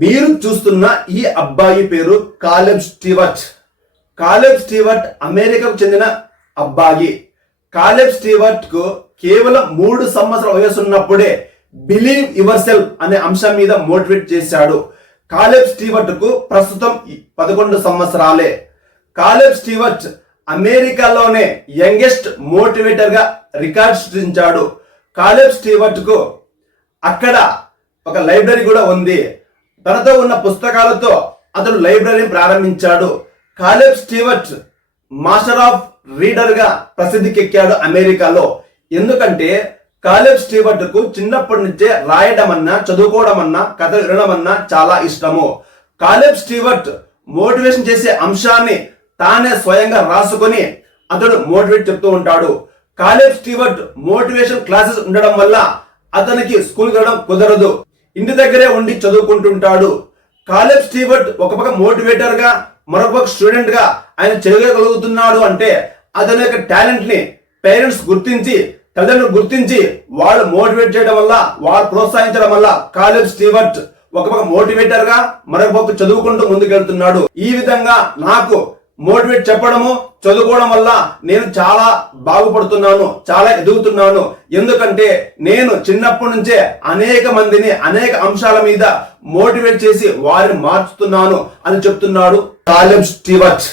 మీరు చూస్తున్న ఈ అబ్బాయి పేరు కాలెబ్ స్టీవర్ట్. కాలెబ్ స్టీవర్ట్ అమెరికాకు చెందిన అబ్బాయి. కాలెబ్ స్టీవర్ట్కు కేవలం మూడు సంవత్సరాల వయసు ఉన్నప్పుడే బిలీవ్ యువర్ సెల్ఫ్ అనే అంశం మీద మోటివేట్ చేశాడు. కాలెబ్ స్టీవర్ట్కు ప్రస్తుతం పదకొండు సంవత్సరాలే. కాలెబ్ స్టీవర్ట్ అమెరికాలోనే యంగెస్ట్ మోటివేటర్గా రికార్డ్ సృష్టించాడు. కాలెబ్ స్టీవర్ట్కు అక్కడ ఒక లైబ్రరీ కూడా ఉంది. తనతో ఉన్న పుస్తకాలతో అతడు లైబ్రరీని ప్రారంభించాడు. కాలేబ్ స్టీవర్ట్ మాస్టర్ ఆఫ్ రీడర్గా ప్రసిద్ధికెక్కాడు అమెరికాలో. ఎందుకంటే కాలేబ్ స్టీవర్ట్కు చిన్నప్పటి నుంచే రాయడం అన్నా చదువుకోవడం అన్నా కథలు వినడం అన్నా చాలా ఇష్టము. కాలేబ్ స్టీవర్ట్ మోటివేషన్ చేసే అంశాన్ని తానే స్వయంగా రాసుకొని అతడు మోటివేట్ చెప్తూ ఉంటాడు. కాలేబ్ స్టీవర్ట్ మోటివేషన్ క్లాసెస్ ఉండడం వల్ల అతనికి స్కూల్ వెళ్ళడం కుదరదు. ఇంటి దగ్గరే ఉండి చదువుకుంటుంటాడు. కాలేజ్ స్టీవర్ట్ ఒక పక్క మోటివేటర్గా మరొక పక్క స్టూడెంట్గా ఆయన చేయగలుగుతున్నాడు అంటే అతని యొక్క టాలెంట్ని పేరెంట్స్ గుర్తించి తల్లిదండ్రులు గుర్తించి వాళ్ళు మోటివేట్ చేయడం వల్ల వాళ్ళు ప్రోత్సహించడం వల్ల కాలేజ్ స్టీవర్ట్ ఒక పక్క మోటివేటర్గా మరొక పక్క చదువుకుంటూ ముందుకెళ్తున్నాడు. ఈ విధంగా నాకు మోటివేట్ చెప్పడము చదువుకోవడం వల్ల నేను చాలా బాగుపడుతున్నాను చాలా ఎదుగుతున్నాను. ఎందుకంటే నేను చిన్నప్పటి నుంచే అనేక మందిని అనేక అంశాల మీద మోటివేట్ చేసి వారిని మార్చుతున్నాను అని చెప్తున్నాడు కాలిం స్టీవర్ట్.